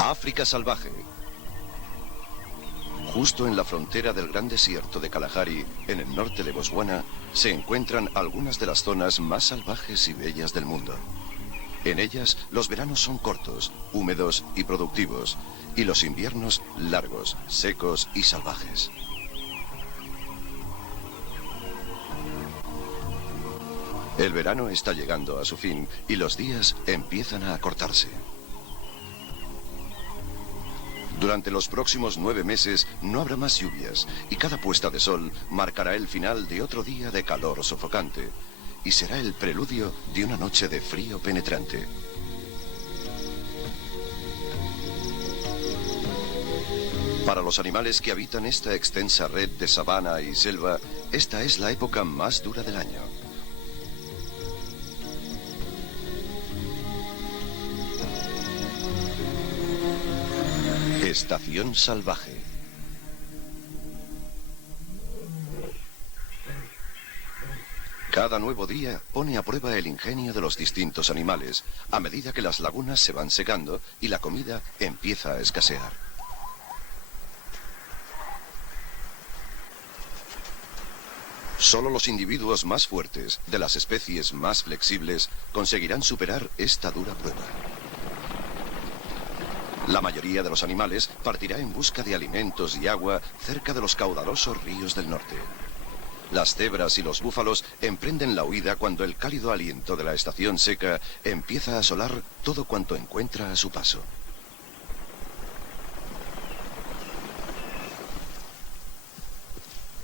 África salvaje. Justo en la frontera del gran desierto de Kalahari, en el norte de Botswana, se encuentran algunas de las zonas más salvajes y bellas del mundo. En ellas, los veranos son cortos, húmedos y productivos, y los inviernos largos, secos y salvajes. El verano está llegando a su fin y los días empiezan a acortarse. Durante los próximos 9 meses no habrá más lluvias y cada puesta de sol marcará el final de otro día de calor sofocante y será el preludio de una noche de frío penetrante. Para los animales que habitan esta extensa red de sabana y selva, esta es la época más dura del año. Estación salvaje. Cada nuevo día pone a prueba el ingenio de los distintos animales, a medida que las lagunas se van secando y la comida empieza a escasear. Solo los individuos más fuertes, de las especies más flexibles, conseguirán superar esta dura prueba. La mayoría de los animales partirá en busca de alimentos y agua cerca de los caudalosos ríos del norte. Las cebras y los búfalos emprenden la huida cuando el cálido aliento de la estación seca empieza a asolar todo cuanto encuentra a su paso.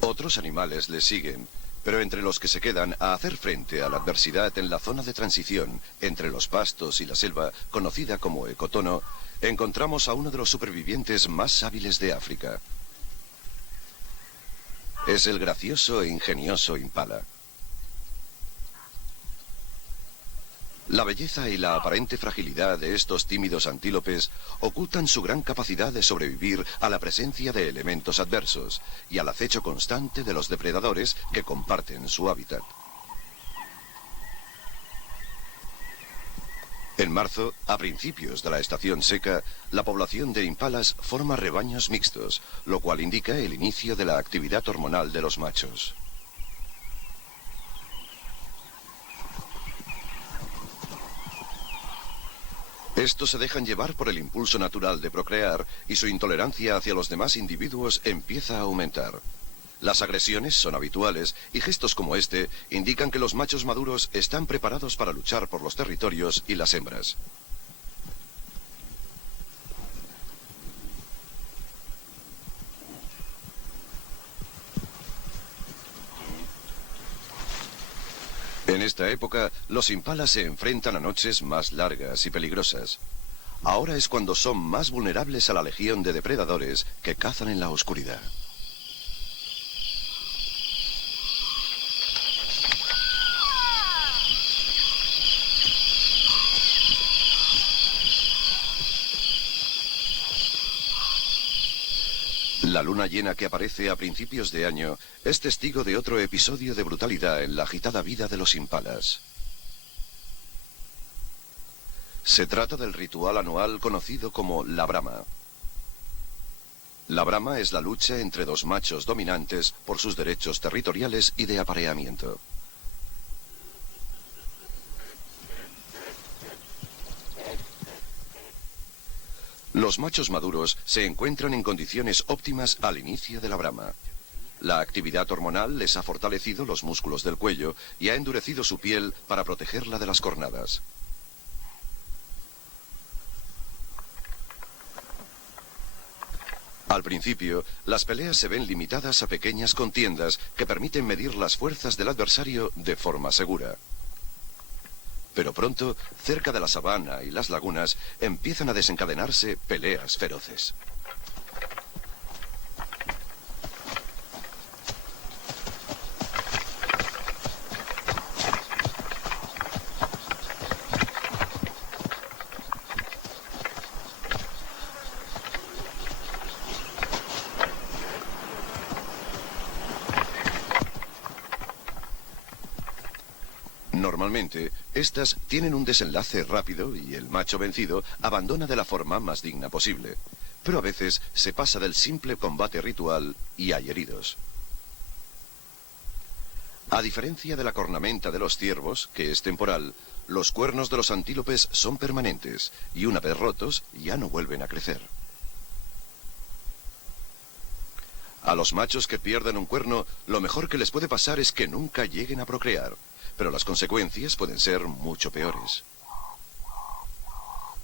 Otros animales les siguen, pero entre los que se quedan a hacer frente a la adversidad en la zona de transición entre los pastos y la selva, conocida como ecotono, encontramos a uno de los supervivientes más hábiles de África. Es el gracioso e ingenioso impala. La belleza y la aparente fragilidad de estos tímidos antílopes ocultan su gran capacidad de sobrevivir a la presencia de elementos adversos y al acecho constante de los depredadores que comparten su hábitat. En marzo, a principios de la estación seca, la población de impalas forma rebaños mixtos, lo cual indica el inicio de la actividad hormonal de los machos. Estos se dejan llevar por el impulso natural de procrear y su intolerancia hacia los demás individuos empieza a aumentar. Las agresiones son habituales y gestos como este indican que los machos maduros están preparados para luchar por los territorios y las hembras. En esta época, los impalas se enfrentan a noches más largas y peligrosas. Ahora es cuando son más vulnerables a la legión de depredadores que cazan en la oscuridad. La luna llena que aparece a principios de año es testigo de otro episodio de brutalidad en la agitada vida de los impalas. Se trata del ritual anual conocido como la brama. La brama es la lucha entre dos machos dominantes por sus derechos territoriales y de apareamiento. Los machos maduros se encuentran en condiciones óptimas al inicio de la brama. La actividad hormonal les ha fortalecido los músculos del cuello y ha endurecido su piel para protegerla de las cornadas. Al principio, las peleas se ven limitadas a pequeñas contiendas que permiten medir las fuerzas del adversario de forma segura. Pero pronto, cerca de la sabana y las lagunas, empiezan a desencadenarse peleas feroces. Normalmente, Estas tienen un desenlace rápido y el macho vencido abandona de la forma más digna posible. Pero a veces se pasa del simple combate ritual y hay heridos. A diferencia de la cornamenta de los ciervos, que es temporal, los cuernos de los antílopes son permanentes y una vez rotos ya no vuelven a crecer. A los machos que pierden un cuerno, lo mejor que les puede pasar es que nunca lleguen a procrear, pero las consecuencias pueden ser mucho peores.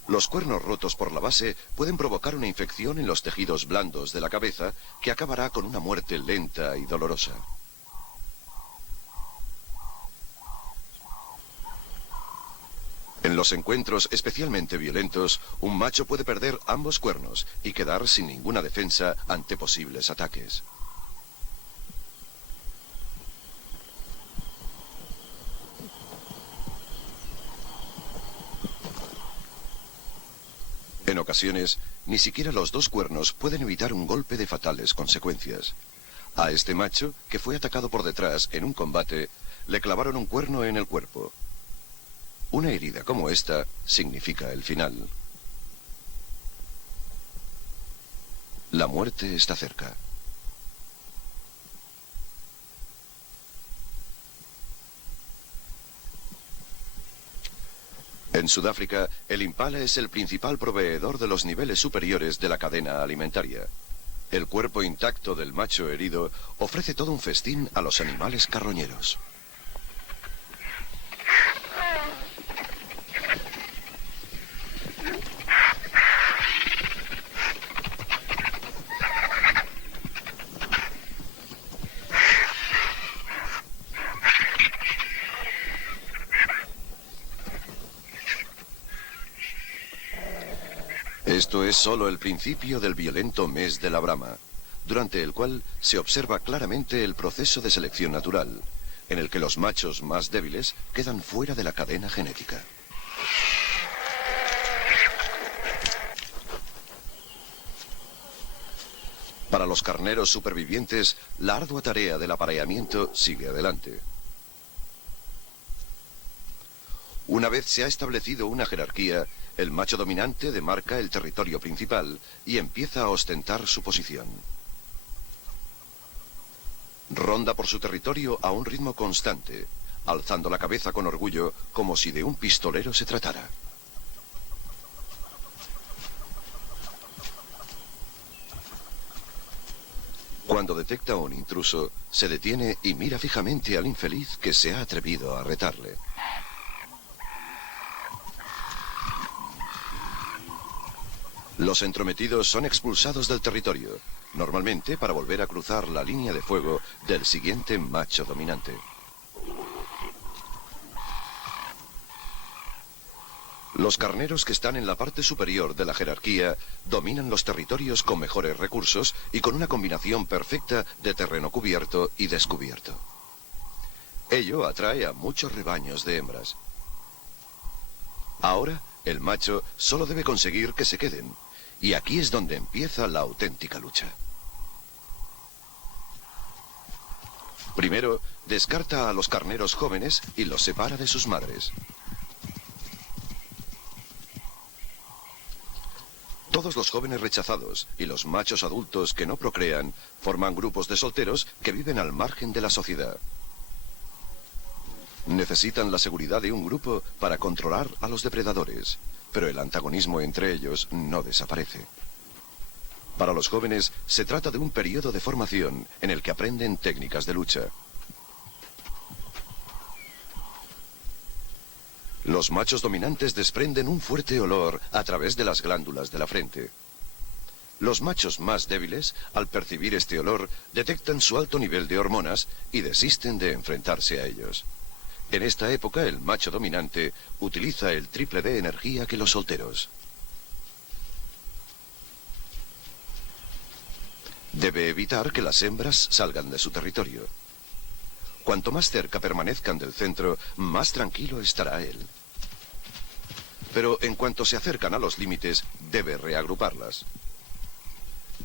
Los cuernos rotos por la base pueden provocar una infección en los tejidos blandos de la cabeza que acabará con una muerte lenta y dolorosa. En los encuentros especialmente violentos, un macho puede perder ambos cuernos y quedar sin ninguna defensa ante posibles ataques. En ocasiones, ni siquiera los dos cuernos pueden evitar un golpe de fatales consecuencias. A este macho, que fue atacado por detrás en un combate, le clavaron un cuerno en el cuerpo. Una herida como esta significa el final. La muerte está cerca. En Sudáfrica, el impala es el principal proveedor de los niveles superiores de la cadena alimentaria. El cuerpo intacto del macho herido ofrece todo un festín a los animales carroñeros. Esto es solo el principio del violento mes de la Brahma, durante el cual se observa claramente el proceso de selección natural, en el que los machos más débiles quedan fuera de la cadena genética. Para los carneros supervivientes, la ardua tarea del apareamiento sigue adelante. Una vez se ha establecido una jerarquía, el macho dominante demarca el territorio principal y empieza a ostentar su posición. Ronda por su territorio a un ritmo constante, alzando la cabeza con orgullo como si de un pistolero se tratara. Cuando detecta a un intruso, se detiene y mira fijamente al infeliz que se ha atrevido a retarle. Los entrometidos son expulsados del territorio, normalmente para volver a cruzar la línea de fuego del siguiente macho dominante. Los carneros que están en la parte superior de la jerarquía dominan los territorios con mejores recursos y con una combinación perfecta de terreno cubierto y descubierto. Ello atrae a muchos rebaños de hembras. Ahora, el macho solo debe conseguir que se queden. Y aquí es donde empieza la auténtica lucha. Primero, descarta a los carneros jóvenes y los separa de sus madres. Todos los jóvenes rechazados y los machos adultos que no procrean forman grupos de solteros que viven al margen de la sociedad. Necesitan la seguridad de un grupo para controlar a los depredadores. Pero el antagonismo entre ellos no desaparece. Para los jóvenes se trata de un periodo de formación en el que aprenden técnicas de lucha. Los machos dominantes desprenden un fuerte olor a través de las glándulas de la frente. Los machos más débiles, al percibir este olor, detectan su alto nivel de hormonas y desisten de enfrentarse a ellos. En esta época, el macho dominante utiliza el triple de energía que los solteros. Debe evitar que las hembras salgan de su territorio. Cuanto más cerca permanezcan del centro, más tranquilo estará él. Pero en cuanto se acercan a los límites, debe reagruparlas.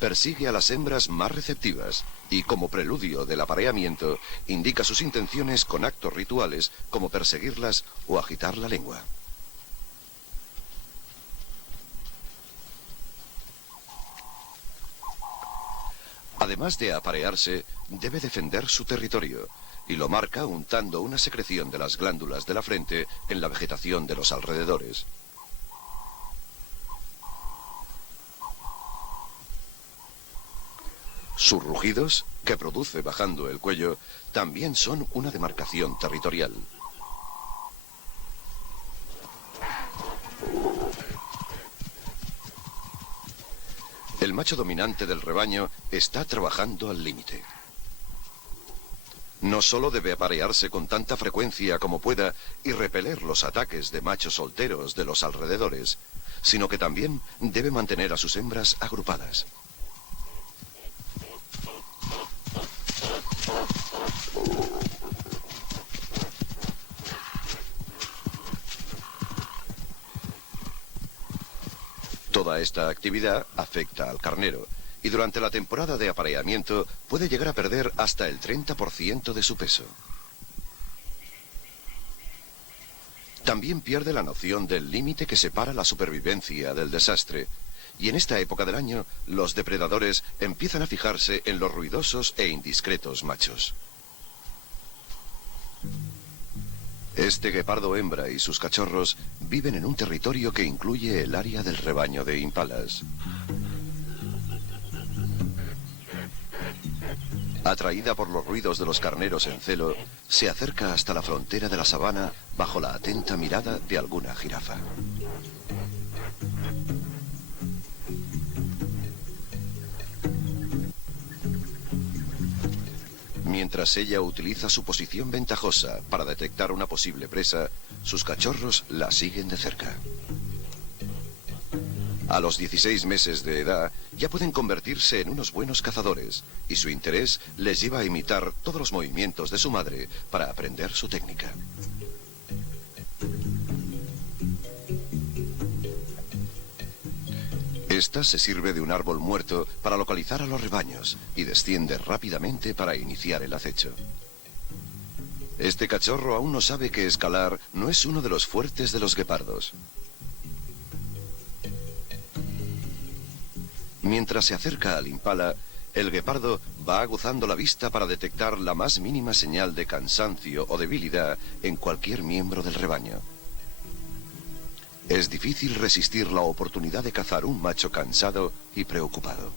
persigue a las hembras más receptivas y, como preludio del apareamiento, indica sus intenciones con actos rituales como perseguirlas o agitar la lengua. Además de aparearse, debe defender su territorio, y lo marca untando una secreción de las glándulas de la frente en la vegetación de los alrededores. Sus rugidos, que produce bajando el cuello, también son una demarcación territorial. El macho dominante del rebaño está trabajando al límite. No solo debe aparearse con tanta frecuencia como pueda y repeler los ataques de machos solteros de los alrededores, sino que también debe mantener a sus hembras agrupadas. Toda esta actividad afecta al carnero y durante la temporada de apareamiento puede llegar a perder hasta el 30% de su peso. También pierde la noción del límite que separa la supervivencia del desastre, y en esta época del año los depredadores empiezan a fijarse en los ruidosos e indiscretos machos. Este guepardo hembra y sus cachorros viven en un territorio que incluye el área del rebaño de impalas. Atraída por los ruidos de los carneros en celo, se acerca hasta la frontera de la sabana bajo la atenta mirada de alguna jirafa. Mientras ella utiliza su posición ventajosa para detectar una posible presa, sus cachorros la siguen de cerca. A los 16 meses de edad ya pueden convertirse en unos buenos cazadores y su interés les lleva a imitar todos los movimientos de su madre para aprender su técnica. Esta se sirve de un árbol muerto para localizar a los rebaños y desciende rápidamente para iniciar el acecho. Este cachorro aún no sabe que escalar no es uno de los fuertes de los guepardos. Mientras se acerca al impala, el guepardo va aguzando la vista para detectar la más mínima señal de cansancio o debilidad en cualquier miembro del rebaño. Es difícil resistir la oportunidad de cazar un macho cansado y preocupado.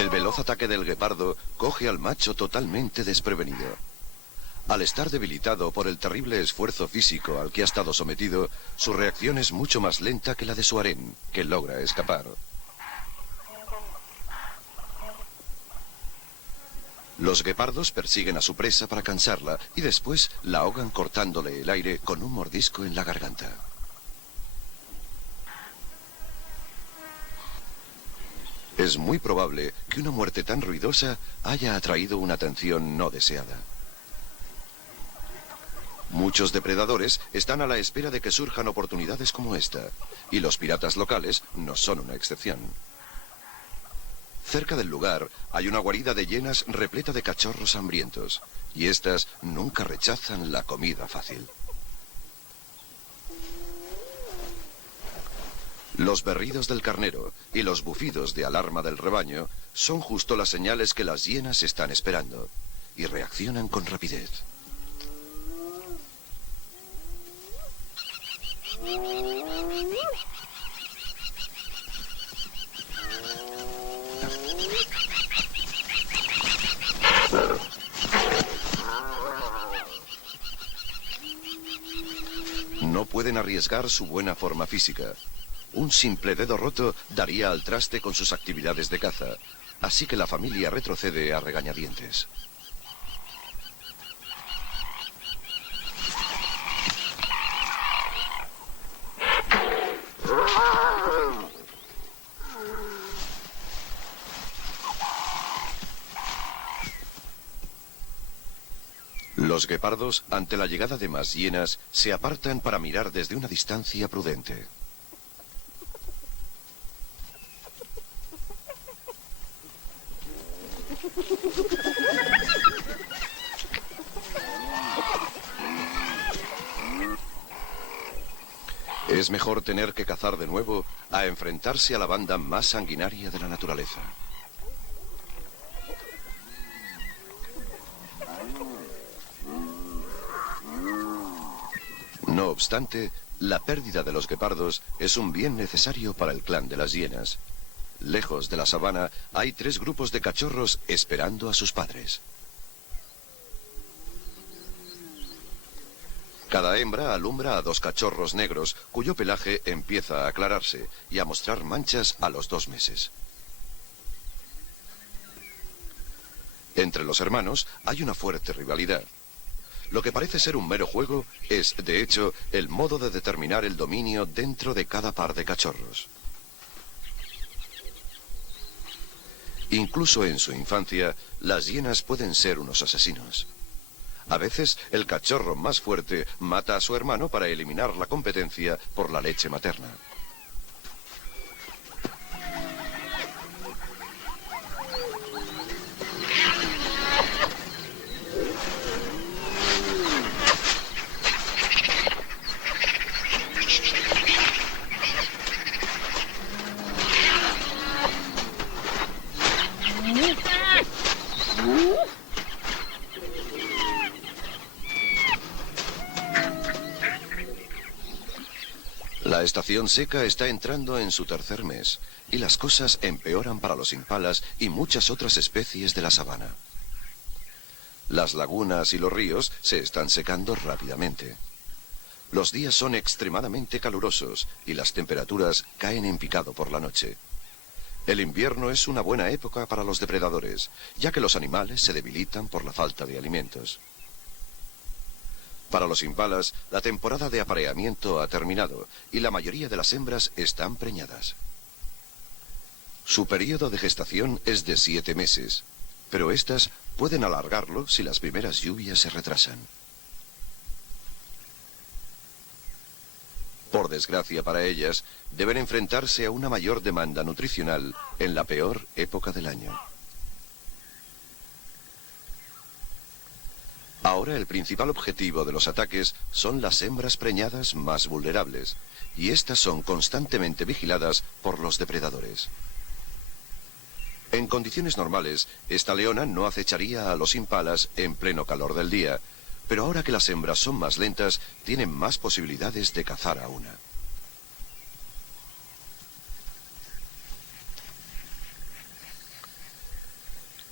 El veloz ataque del guepardo coge al macho totalmente desprevenido. Al estar debilitado por el terrible esfuerzo físico al que ha estado sometido, su reacción es mucho más lenta que la de su harén, que logra escapar. Los guepardos persiguen a su presa para cansarla y después la ahogan cortándole el aire con un mordisco en la garganta. Es muy probable que una muerte tan ruidosa haya atraído una atención no deseada. Muchos depredadores están a la espera de que surjan oportunidades como esta, y los piratas locales no son una excepción. Cerca del lugar hay una guarida de hienas repleta de cachorros hambrientos, y éstas nunca rechazan la comida fácil. Los berridos del carnero y los bufidos de alarma del rebaño son justo las señales que las hienas están esperando, y reaccionan con rapidez. No pueden arriesgar su buena forma física. Un simple dedo roto daría al traste con sus actividades de caza, así que la familia retrocede a regañadientes. Los guepardos, ante la llegada de más hienas, se apartan para mirar desde una distancia prudente. Es mejor tener que cazar de nuevo a enfrentarse a la banda más sanguinaria de la naturaleza. No obstante, la pérdida de los guepardos es un bien necesario para el clan de las hienas. Lejos de la sabana hay 3 grupos de cachorros esperando a sus padres. Cada hembra alumbra a 2 cachorros negros, cuyo pelaje empieza a aclararse y a mostrar manchas a los 2 meses. Entre los hermanos hay una fuerte rivalidad. Lo que parece ser un mero juego es, de hecho, el modo de determinar el dominio dentro de cada par de cachorros. Incluso en su infancia, las hienas pueden ser unos asesinos. A veces, el cachorro más fuerte mata a su hermano para eliminar la competencia por la leche materna. La estación seca está entrando en su 3er mes y las cosas empeoran para los impalas y muchas otras especies de la sabana. Las lagunas y los ríos se están secando rápidamente. Los días son extremadamente calurosos y las temperaturas caen en picado por la noche. El invierno es una buena época para los depredadores, ya que los animales se debilitan por la falta de alimentos. Para los impalas, la temporada de apareamiento ha terminado y la mayoría de las hembras están preñadas. Su periodo de gestación es de 7 meses, pero estas pueden alargarlo si las primeras lluvias se retrasan. Por desgracia para ellas, deben enfrentarse a una mayor demanda nutricional en la peor época del año. Ahora el principal objetivo de los ataques son las hembras preñadas más vulnerables, y estas son constantemente vigiladas por los depredadores. En condiciones normales, esta leona no acecharía a los impalas en pleno calor del día, pero ahora que las hembras son más lentas, tienen más posibilidades de cazar a una.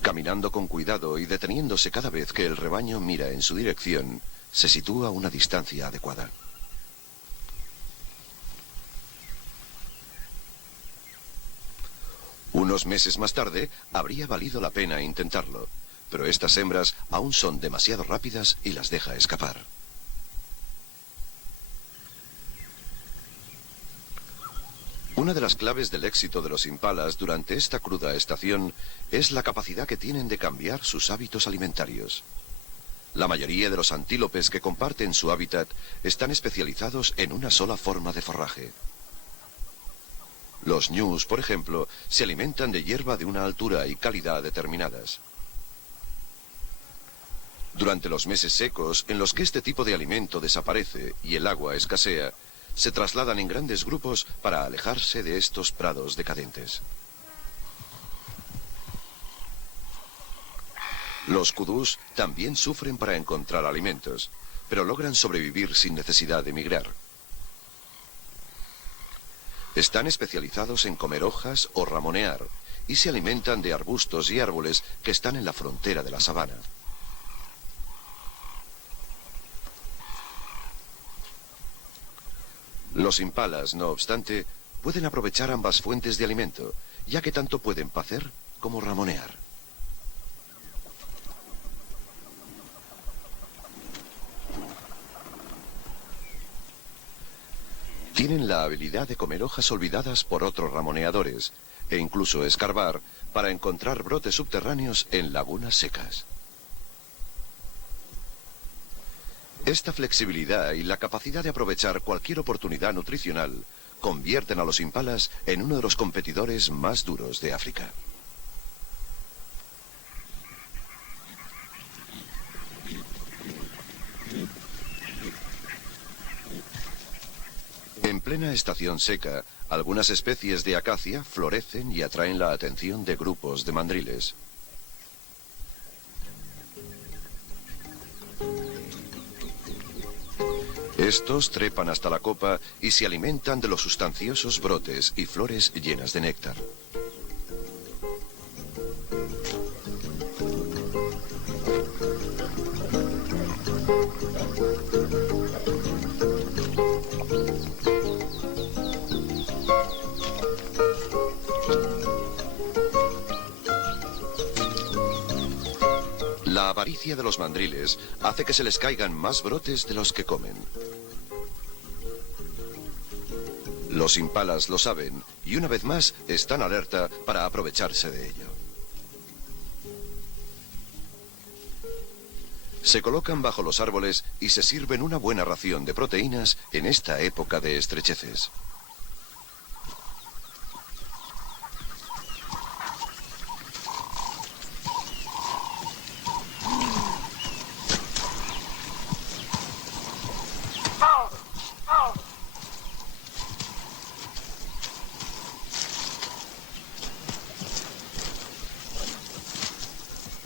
Caminando con cuidado y deteniéndose cada vez que el rebaño mira en su dirección, se sitúa a una distancia adecuada. Unos meses más tarde, habría valido la pena intentarlo, pero estas hembras aún son demasiado rápidas y las deja escapar. Una de las claves del éxito de los impalas durante esta cruda estación es la capacidad que tienen de cambiar sus hábitos alimentarios. La mayoría de los antílopes que comparten su hábitat están especializados en una sola forma de forraje. Los ñus, por ejemplo, se alimentan de hierba de una altura y calidad determinadas. Durante los meses secos, en los que este tipo de alimento desaparece y el agua escasea, se trasladan en grandes grupos para alejarse de estos prados decadentes. Los kudús también sufren para encontrar alimentos, pero logran sobrevivir sin necesidad de migrar. Están especializados en comer hojas o ramonear, y se alimentan de arbustos y árboles que están en la frontera de la sabana. Los impalas, no obstante, pueden aprovechar ambas fuentes de alimento, ya que tanto pueden pacer como ramonear. Tienen la habilidad de comer hojas olvidadas por otros ramoneadores e incluso escarbar para encontrar brotes subterráneos en lagunas secas. Esta flexibilidad y la capacidad de aprovechar cualquier oportunidad nutricional convierten a los impalas en uno de los competidores más duros de África. En plena estación seca, algunas especies de acacia florecen y atraen la atención de grupos de mandriles. Estos trepan hasta la copa y se alimentan de los sustanciosos brotes y flores llenas de néctar. La avaricia de los mandriles hace que se les caigan más brotes de los que comen. Los impalas lo saben y una vez más están alerta para aprovecharse de ello. Se colocan bajo los árboles y se sirven una buena ración de proteínas en esta época de estrecheces.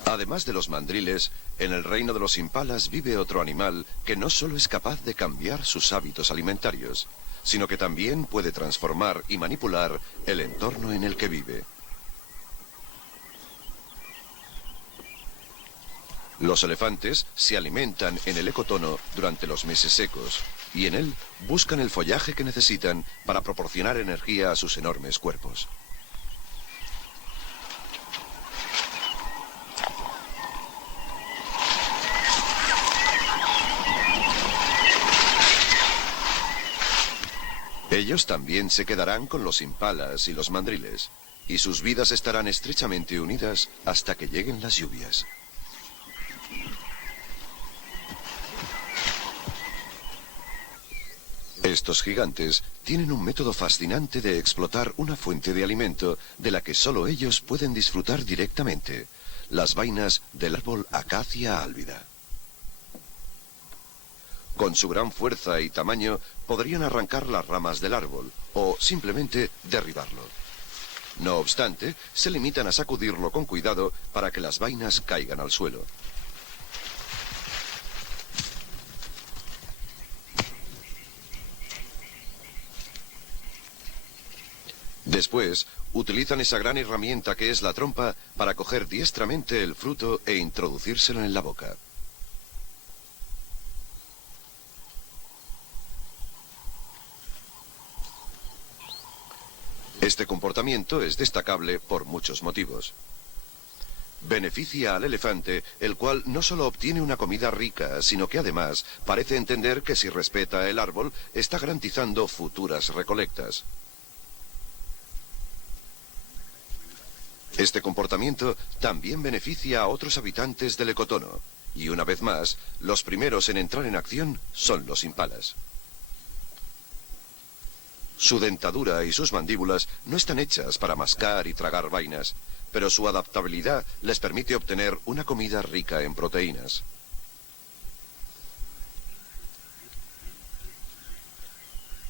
Además de los mandriles, en el reino de los impalas vive otro animal que no solo es capaz de cambiar sus hábitos alimentarios, sino que también puede transformar y manipular el entorno en el que vive. Los elefantes se alimentan en el ecotono durante los meses secos y en él buscan el follaje que necesitan para proporcionar energía a sus enormes cuerpos. Ellos también se quedarán con los impalas y los mandriles, y sus vidas estarán estrechamente unidas hasta que lleguen las lluvias. Estos gigantes tienen un método fascinante de explotar una fuente de alimento de la que solo ellos pueden disfrutar directamente, las vainas del árbol Acacia albida. Con su gran fuerza y tamaño podrían arrancar las ramas del árbol o simplemente derribarlo. No obstante, se limitan a sacudirlo con cuidado para que las vainas caigan al suelo. Después, utilizan esa gran herramienta que es la trompa para coger diestramente el fruto e introducírselo en la boca. Este comportamiento es destacable por muchos motivos. Beneficia al elefante, el cual no solo obtiene una comida rica, sino que además parece entender que si respeta el árbol, está garantizando futuras recolectas. Este comportamiento también beneficia a otros habitantes del ecotono, y una vez más, los primeros en entrar en acción son los impalas. Su dentadura y sus mandíbulas no están hechas para mascar y tragar vainas, pero su adaptabilidad les permite obtener una comida rica en proteínas.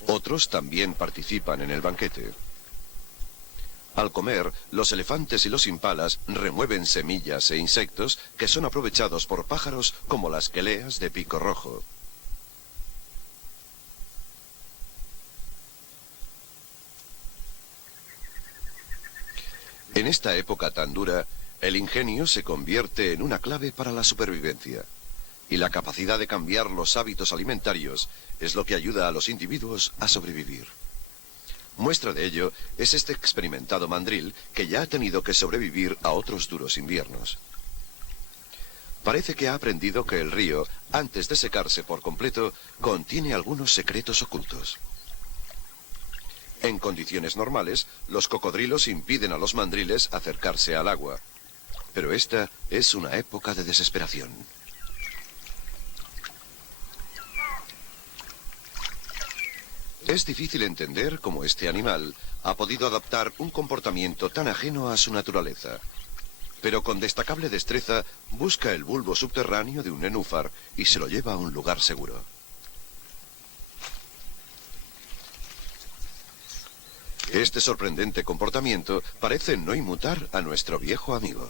Otros también participan en el banquete. Al comer, los elefantes y los impalas remueven semillas e insectos que son aprovechados por pájaros como las queleas de pico rojo. En esta época tan dura, el ingenio se convierte en una clave para la supervivencia, y la capacidad de cambiar los hábitos alimentarios es lo que ayuda a los individuos a sobrevivir. Muestra de ello es este experimentado mandril que ya ha tenido que sobrevivir a otros duros inviernos. Parece que ha aprendido que el río, antes de secarse por completo, contiene algunos secretos ocultos. En condiciones normales, los cocodrilos impiden a los mandriles acercarse al agua. Pero esta es una época de desesperación. Es difícil entender cómo este animal ha podido adaptar un comportamiento tan ajeno a su naturaleza. Pero con destacable destreza busca el bulbo subterráneo de un nenúfar y se lo lleva a un lugar seguro. Este sorprendente comportamiento parece no inmutar a nuestro viejo amigo.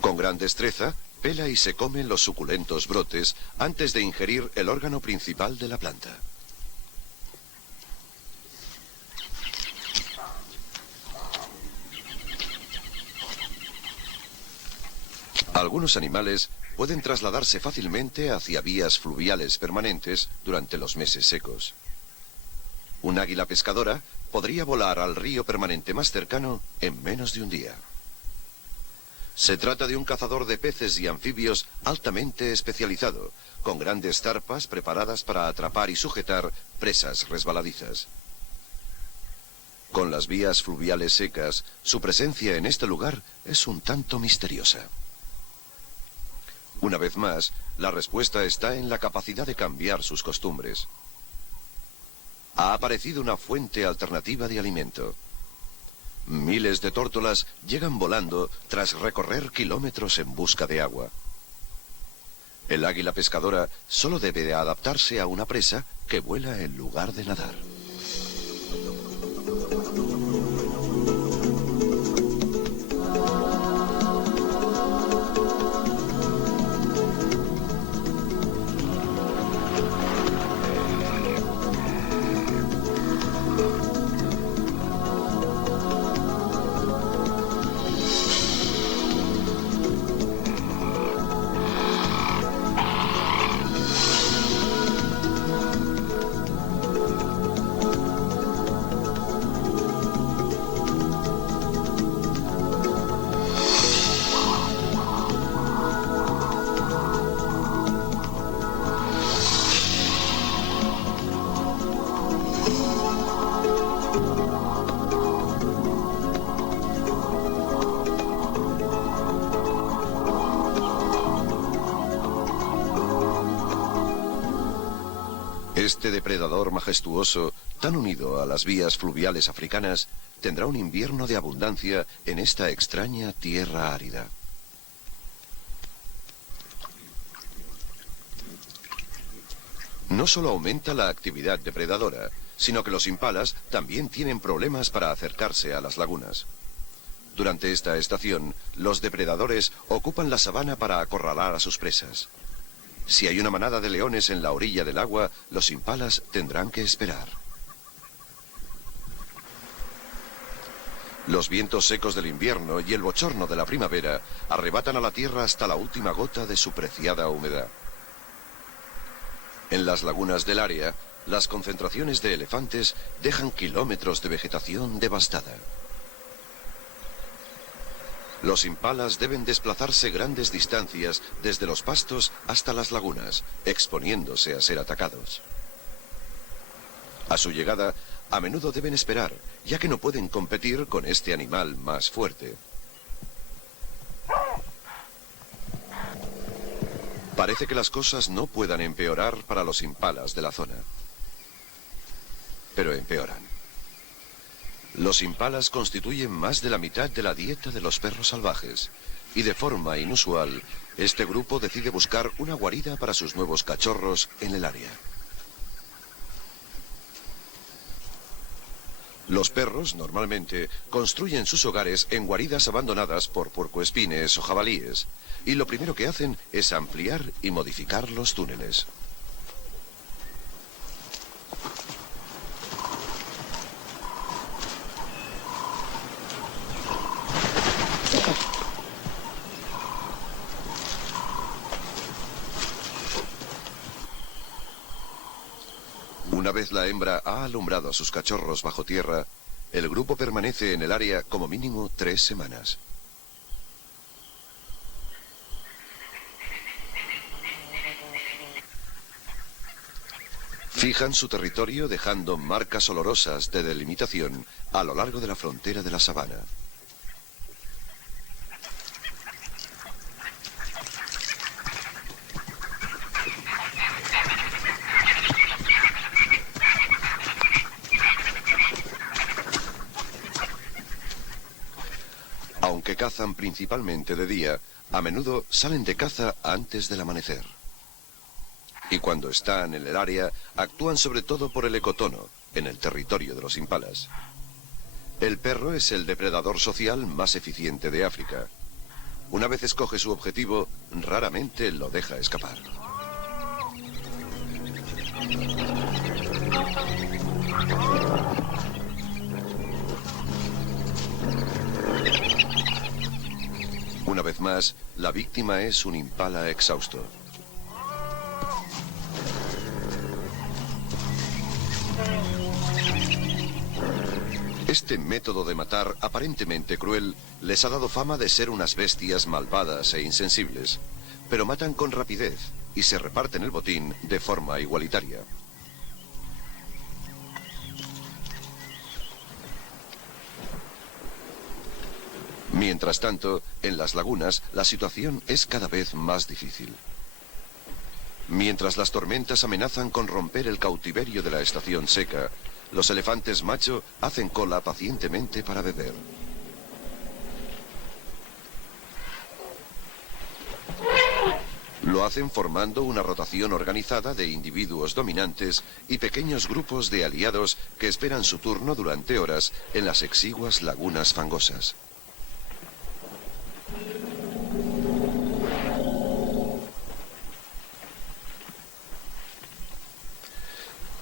Con gran destreza, pela y se come los suculentos brotes antes de ingerir el órgano principal de la planta. Algunos animales pueden trasladarse fácilmente hacia vías fluviales permanentes durante los meses secos. Un águila pescadora podría volar al río permanente más cercano en menos de un día. Se trata de un cazador de peces y anfibios altamente especializado, con grandes zarpas preparadas para atrapar y sujetar presas resbaladizas. Con las vías fluviales secas, su presencia en este lugar es un tanto misteriosa. Una vez más, la respuesta está en la capacidad de cambiar sus costumbres. Ha aparecido una fuente alternativa de alimento. Miles de tórtolas llegan volando tras recorrer kilómetros en busca de agua. El águila pescadora solo debe de adaptarse a una presa que vuela en lugar de nadar. Este depredador majestuoso, tan unido a las vías fluviales africanas, tendrá un invierno de abundancia en esta extraña tierra árida. No solo aumenta la actividad depredadora, sino que los impalas también tienen problemas para acercarse a las lagunas. Durante esta estación, los depredadores ocupan la sabana para acorralar a sus presas. Si hay una manada de leones en la orilla del agua, los impalas tendrán que esperar. Los vientos secos del invierno y el bochorno de la primavera arrebatan a la tierra hasta la última gota de su preciada humedad. En las lagunas del área, las concentraciones de elefantes dejan kilómetros de vegetación devastada. Los impalas deben desplazarse grandes distancias desde los pastos hasta las lagunas, exponiéndose a ser atacados. A su llegada, a menudo deben esperar, ya que no pueden competir con este animal más fuerte. Parece que las cosas no puedan empeorar para los impalas de la zona. Pero empeoran. Los impalas constituyen más de la mitad de la dieta de los perros salvajes, y de forma inusual, este grupo decide buscar una guarida para sus nuevos cachorros en el área. Los perros, normalmente, construyen sus hogares en guaridas abandonadas por puercoespines o jabalíes, y lo primero que hacen es ampliar y modificar los túneles. Una vez la hembra ha alumbrado a sus cachorros bajo tierra, el grupo permanece en el área como mínimo 3 semanas. Fijan su territorio dejando marcas olorosas de delimitación a lo largo de la frontera de la sabana. Aunque cazan principalmente de día, a menudo salen de caza antes del amanecer. Y cuando están en el área, actúan sobre todo por el ecotono, en el territorio de los impalas. El perro es el depredador social más eficiente de África. Una vez escoge su objetivo, raramente lo deja escapar. Una vez más, la víctima es un impala exhausto. Este método de matar, aparentemente cruel, les ha dado fama de ser unas bestias malvadas e insensibles, pero matan con rapidez y se reparten el botín de forma igualitaria. Mientras tanto, en las lagunas, la situación es cada vez más difícil. Mientras las tormentas amenazan con romper el cautiverio de la estación seca, los elefantes macho hacen cola pacientemente para beber. Lo hacen formando una rotación organizada de individuos dominantes y pequeños grupos de aliados que esperan su turno durante horas en las exiguas lagunas fangosas.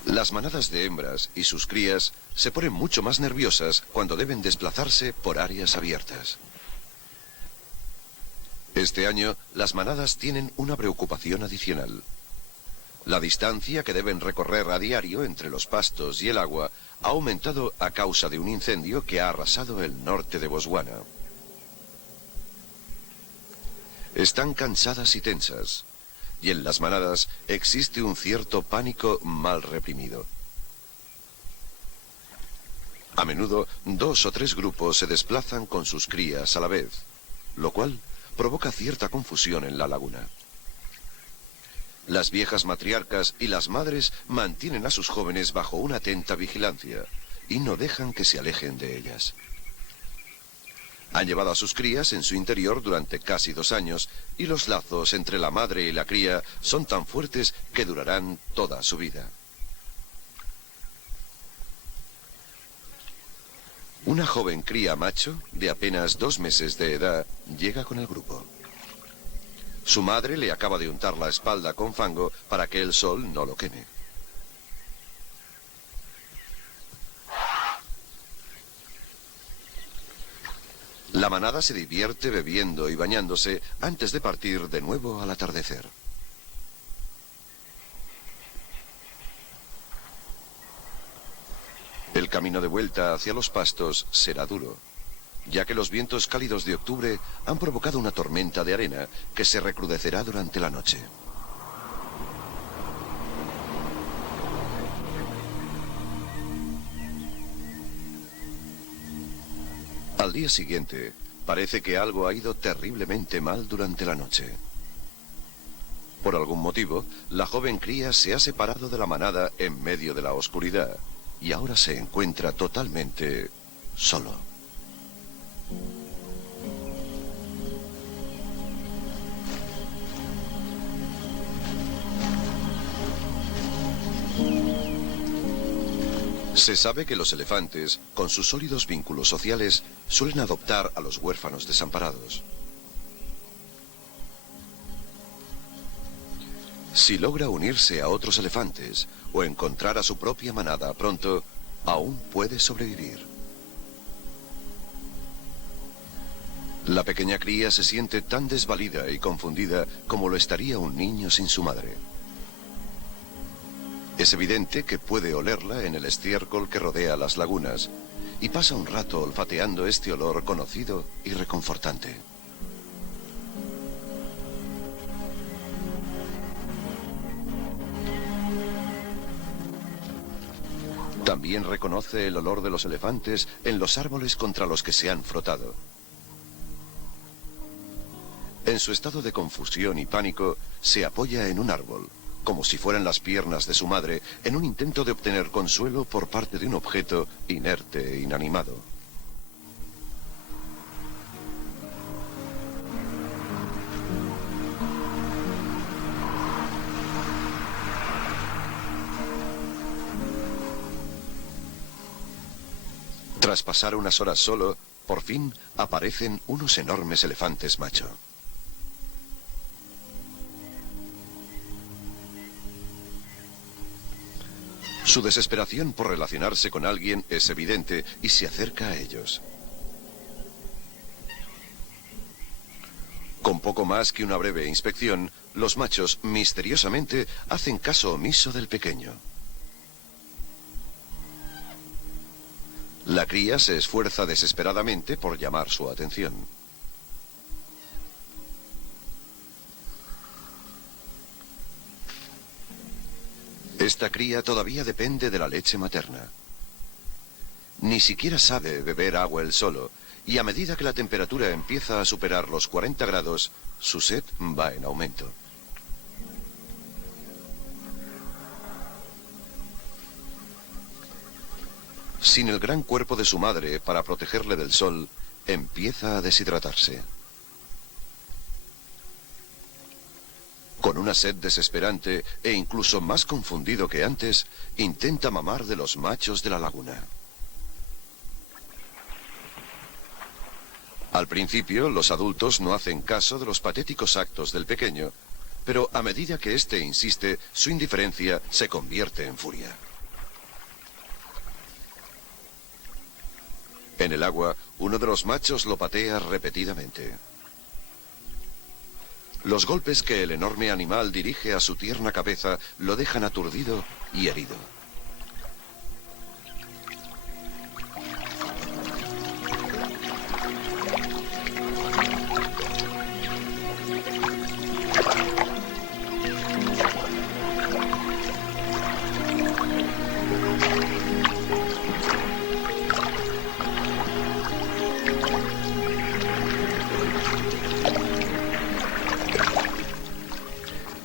Las manadas de hembras y sus crías se ponen mucho más nerviosas cuando deben desplazarse por áreas abiertas. Este año, las manadas tienen una preocupación adicional. La distancia que deben recorrer a diario entre los pastos y el agua ha aumentado a causa de un incendio que ha arrasado el norte de Botswana. Están cansadas y tensas. Y en las manadas existe un cierto pánico mal reprimido. A menudo, 2 o 3 grupos se desplazan con sus crías a la vez, lo cual provoca cierta confusión en la laguna. Las viejas matriarcas y las madres mantienen a sus jóvenes bajo una atenta vigilancia y no dejan que se alejen de ellas. Han llevado a sus crías en su interior durante casi 2 años y los lazos entre la madre y la cría son tan fuertes que durarán toda su vida. Una joven cría macho de apenas 2 meses de edad llega con el grupo. Su madre le acaba de untar la espalda con fango para que el sol no lo queme. La manada se divierte bebiendo y bañándose antes de partir de nuevo al atardecer. El camino de vuelta hacia los pastos será duro, ya que los vientos cálidos de octubre han provocado una tormenta de arena que se recrudecerá durante la noche. Al día siguiente, parece que algo ha ido terriblemente mal durante la noche. Por algún motivo, la joven cría se ha separado de la manada en medio de la oscuridad y ahora se encuentra totalmente solo. Se sabe que los elefantes, con sus sólidos vínculos sociales, suelen adoptar a los huérfanos desamparados. Si logra unirse a otros elefantes o encontrar a su propia manada pronto, aún puede sobrevivir. La pequeña cría se siente tan desvalida y confundida como lo estaría un niño sin su madre. Es evidente que puede olerla en el estiércol que rodea las lagunas y pasa un rato olfateando este olor conocido y reconfortante. También reconoce el olor de los elefantes en los árboles contra los que se han frotado. En su estado de confusión y pánico, se apoya en un árbol, como si fueran las piernas de su madre, en un intento de obtener consuelo por parte de un objeto inerte e inanimado. Tras pasar unas horas solo, por fin aparecen unos enormes elefantes macho. Su desesperación por relacionarse con alguien es evidente y se acerca a ellos. Con poco más que una breve inspección, los machos misteriosamente hacen caso omiso del pequeño. La cría se esfuerza desesperadamente por llamar su atención. Esta cría todavía depende de la leche materna. Ni siquiera sabe beber agua él solo, y a medida que la temperatura empieza a superar los 40 grados, su sed va en aumento. Sin el gran cuerpo de su madre para protegerle del sol, empieza a deshidratarse. Con una sed desesperante e incluso más confundido que antes, intenta mamar de los machos de la laguna. Al principio, los adultos no hacen caso de los patéticos actos del pequeño, pero a medida que éste insiste, su indiferencia se convierte en furia. En el agua, uno de los machos lo patea repetidamente. Los golpes que el enorme animal dirige a su tierna cabeza lo dejan aturdido y herido.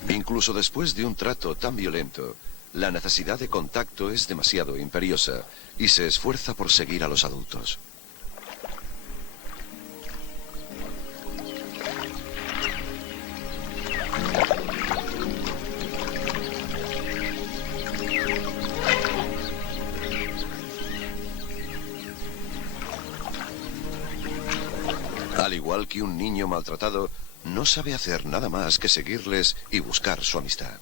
Incluso después de un trato tan violento, la necesidad de contacto es demasiado imperiosa y se esfuerza por seguir a los adultos. Al igual que un niño maltratado, no sabe hacer nada más que seguirles y buscar su amistad.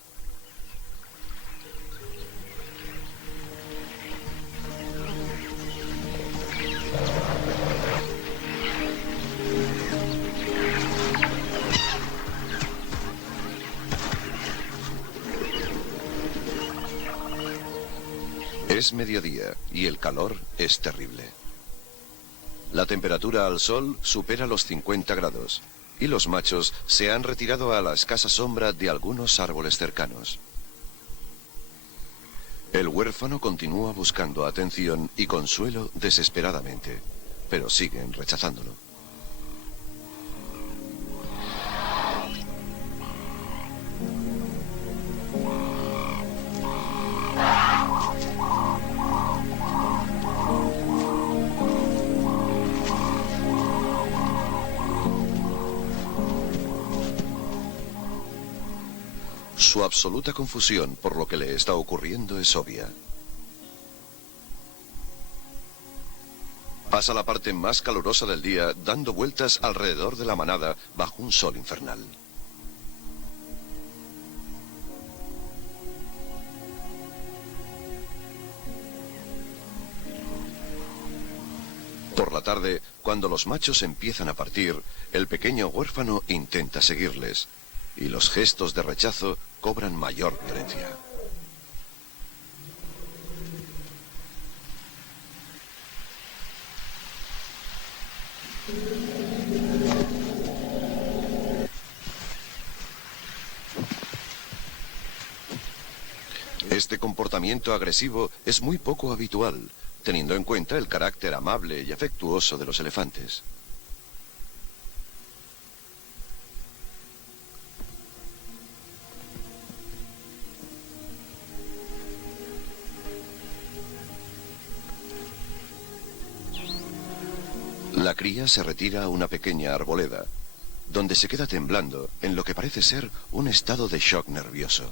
Es mediodía y el calor es terrible. La temperatura al sol supera los 50 grados. Y los machos se han retirado a la escasa sombra de algunos árboles cercanos. El huérfano continúa buscando atención y consuelo desesperadamente, pero siguen rechazándolo. Su absoluta confusión por lo que le está ocurriendo es obvia. Pasa la parte más calurosa del día dando vueltas alrededor de la manada bajo un sol infernal. Por la tarde, cuando los machos empiezan a partir, el pequeño huérfano intenta seguirles, y los gestos de rechazo cobran mayor violencia. Este comportamiento agresivo es muy poco habitual, teniendo en cuenta el carácter amable y afectuoso de los elefantes. La cría se retira a una pequeña arboleda, donde se queda temblando en lo que parece ser un estado de shock nervioso.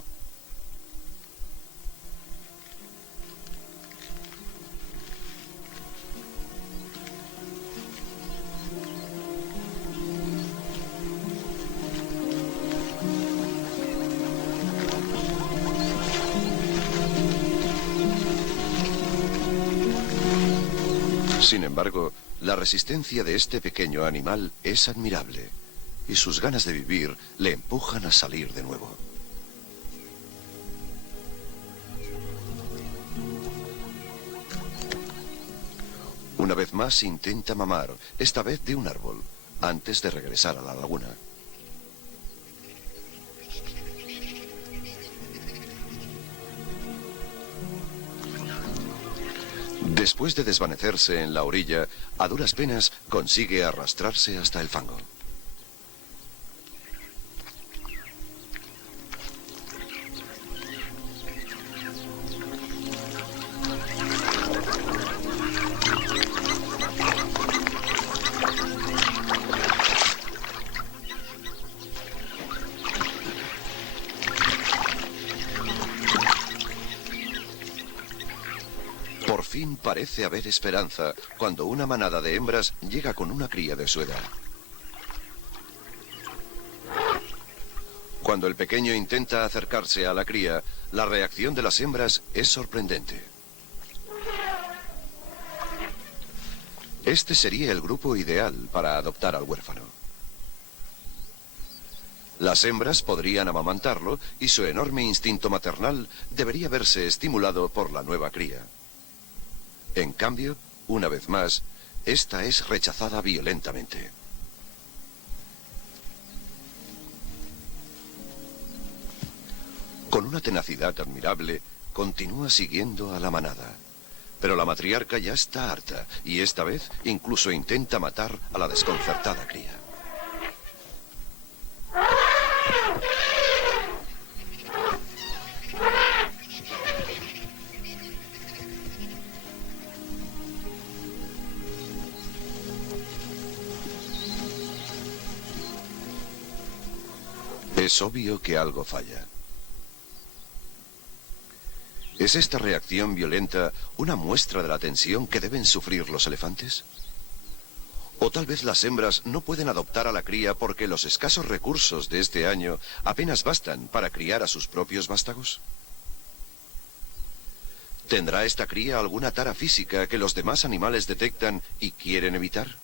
Sin embargo, la resistencia de este pequeño animal es admirable y sus ganas de vivir le empujan a salir de nuevo. Una vez más intenta mamar, esta vez de un árbol, antes de regresar a la laguna. Después de desvanecerse en la orilla, a duras penas consigue arrastrarse hasta el fango. Por fin parece haber esperanza cuando una manada de hembras llega con una cría de su edad. Cuando el pequeño intenta acercarse a la cría, la reacción de las hembras es sorprendente. Este sería el grupo ideal para adoptar al huérfano. Las hembras podrían amamantarlo y su enorme instinto maternal debería verse estimulado por la nueva cría. En cambio, una vez más, esta es rechazada violentamente. Con una tenacidad admirable, continúa siguiendo a la manada. Pero la matriarca ya está harta y esta vez incluso intenta matar a la desconcertada cría. Es obvio que algo falla. ¿Es esta reacción violenta una muestra de la tensión que deben sufrir los elefantes? ¿O tal vez las hembras no pueden adoptar a la cría porque los escasos recursos de este año apenas bastan para criar a sus propios vástagos? ¿Tendrá esta cría alguna tara física que los demás animales detectan y quieren evitar?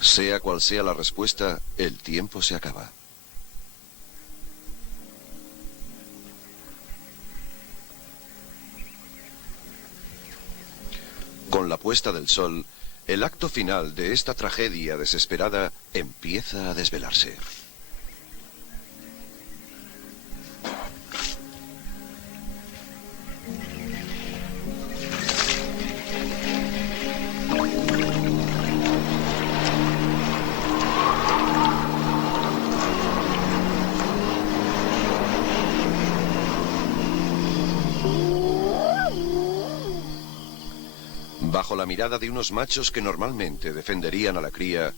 Sea cual sea la respuesta, el tiempo se acaba. Con la puesta del sol, el acto final de esta tragedia desesperada empieza a desvelarse. Bajo la mirada de unos machos que normalmente defenderían a la cría,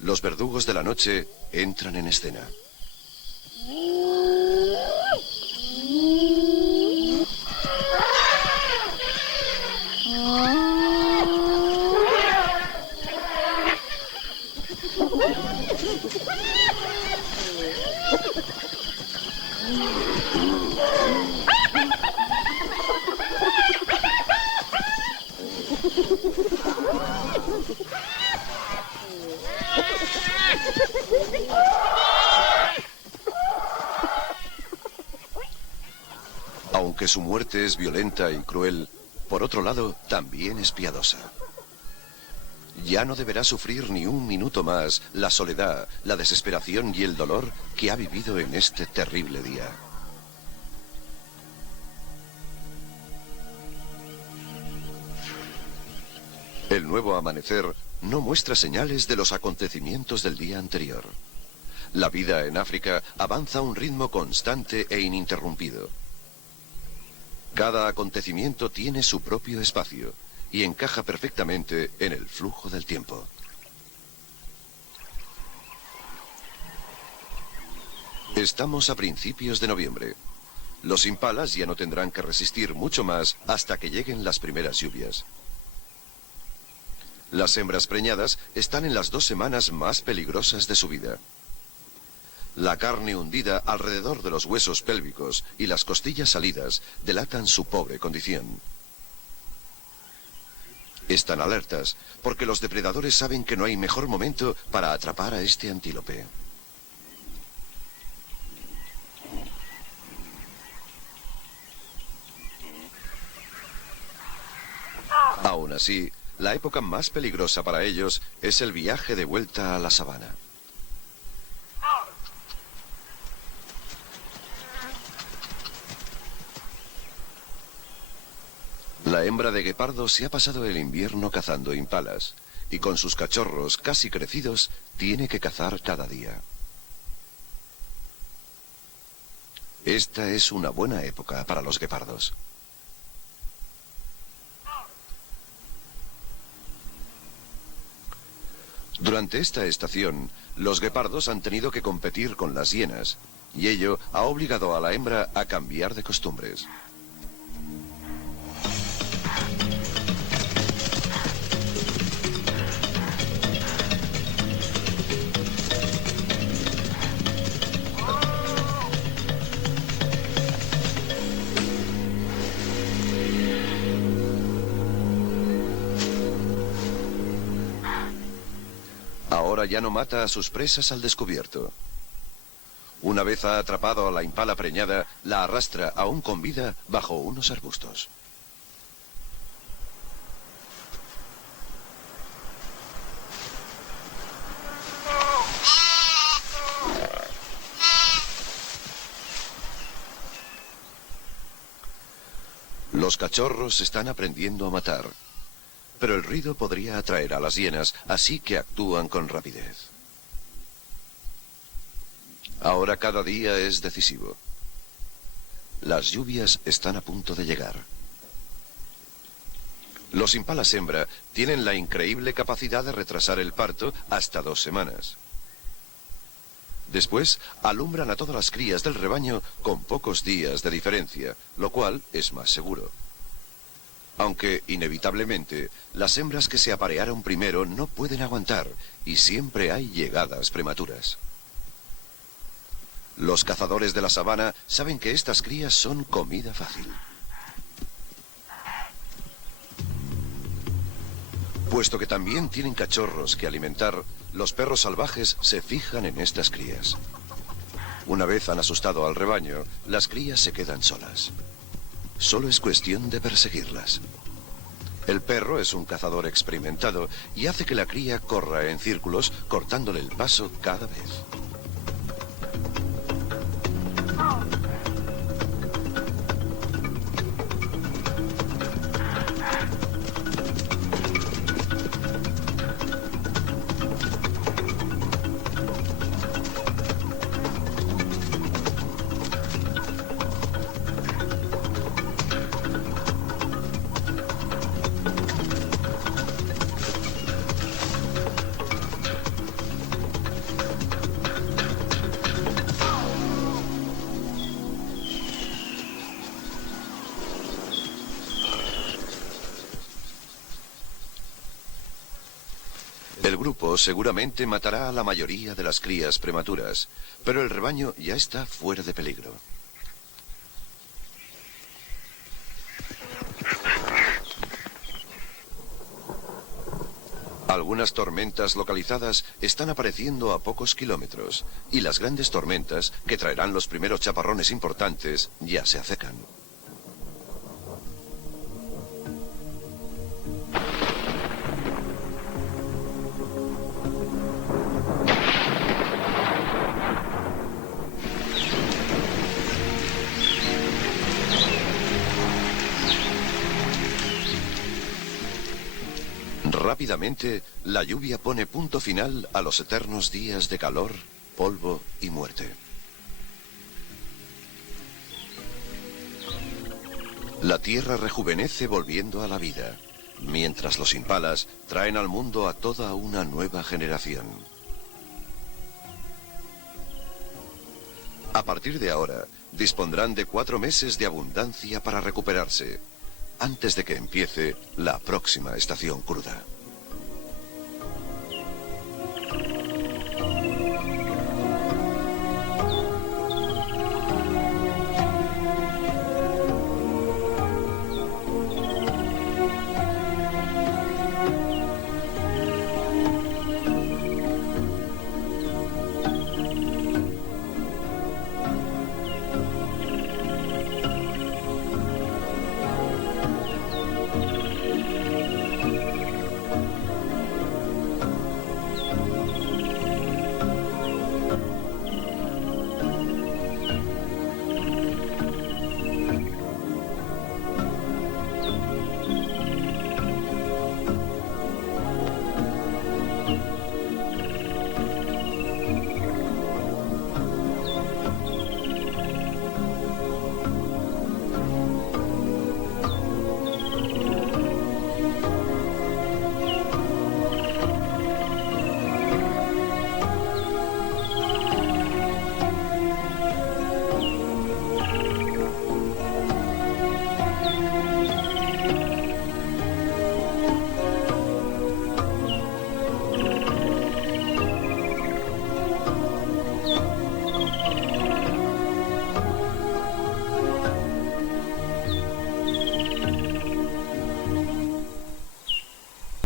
los verdugos de la noche entran en escena. Aunque su muerte es violenta y cruel, por otro lado, también es piadosa. Ya no deberá sufrir ni un minuto más la soledad, la desesperación y el dolor que ha vivido en este terrible día. El nuevo amanecer no muestra señales de los acontecimientos del día anterior. La vida en África avanza a un ritmo constante e ininterrumpido. Cada acontecimiento tiene su propio espacio y encaja perfectamente en el flujo del tiempo. Estamos a principios de noviembre. Los impalas ya no tendrán que resistir mucho más hasta que lleguen las primeras lluvias. Las hembras preñadas están en las 2 semanas más peligrosas de su vida. La carne hundida alrededor de los huesos pélvicos y las costillas salidas delatan su pobre condición. Están alertas porque los depredadores saben que no hay mejor momento para atrapar a este antílope. Aún así, la época más peligrosa para ellos es el viaje de vuelta a la sabana. La hembra de guepardo se ha pasado el invierno cazando impalas y con sus cachorros casi crecidos tiene que cazar cada día. Esta es una buena época para los guepardos. Durante esta estación, los guepardos han tenido que competir con las hienas, y ello ha obligado a la hembra a cambiar de costumbres. Ahora ya no mata a sus presas al descubierto. Una vez ha atrapado a la impala preñada, la arrastra aún con vida bajo unos arbustos. Los cachorros están aprendiendo a matar. Pero el ruido podría atraer a las hienas, así que actúan con rapidez. Ahora cada día es decisivo. Las lluvias están a punto de llegar. Los impalas hembra tienen la increíble capacidad de retrasar el parto hasta 2 semanas. Después, alumbran a todas las crías del rebaño con pocos días de diferencia, lo cual es más seguro. Aunque, inevitablemente, las hembras que se aparearon primero no pueden aguantar y siempre hay llegadas prematuras. Los cazadores de la sabana saben que estas crías son comida fácil. Puesto que también tienen cachorros que alimentar, los perros salvajes se fijan en estas crías. Una vez han asustado al rebaño, las crías se quedan solas. Solo es cuestión de perseguirlas. El perro es un cazador experimentado y hace que la cría corra en círculos, cortándole el paso cada vez. El grupo seguramente matará a la mayoría de las crías prematuras, pero el rebaño ya está fuera de peligro. Algunas tormentas localizadas están apareciendo a pocos kilómetros, y las grandes tormentas, que traerán los primeros chaparrones importantes, ya se acercan. Rápidamente, la lluvia pone punto final a los eternos días de calor, polvo y muerte. La tierra rejuvenece volviendo a la vida, mientras los impalas traen al mundo a toda una nueva generación. A partir de ahora, dispondrán de 4 meses de abundancia para recuperarse, antes de que empiece la próxima estación cruda.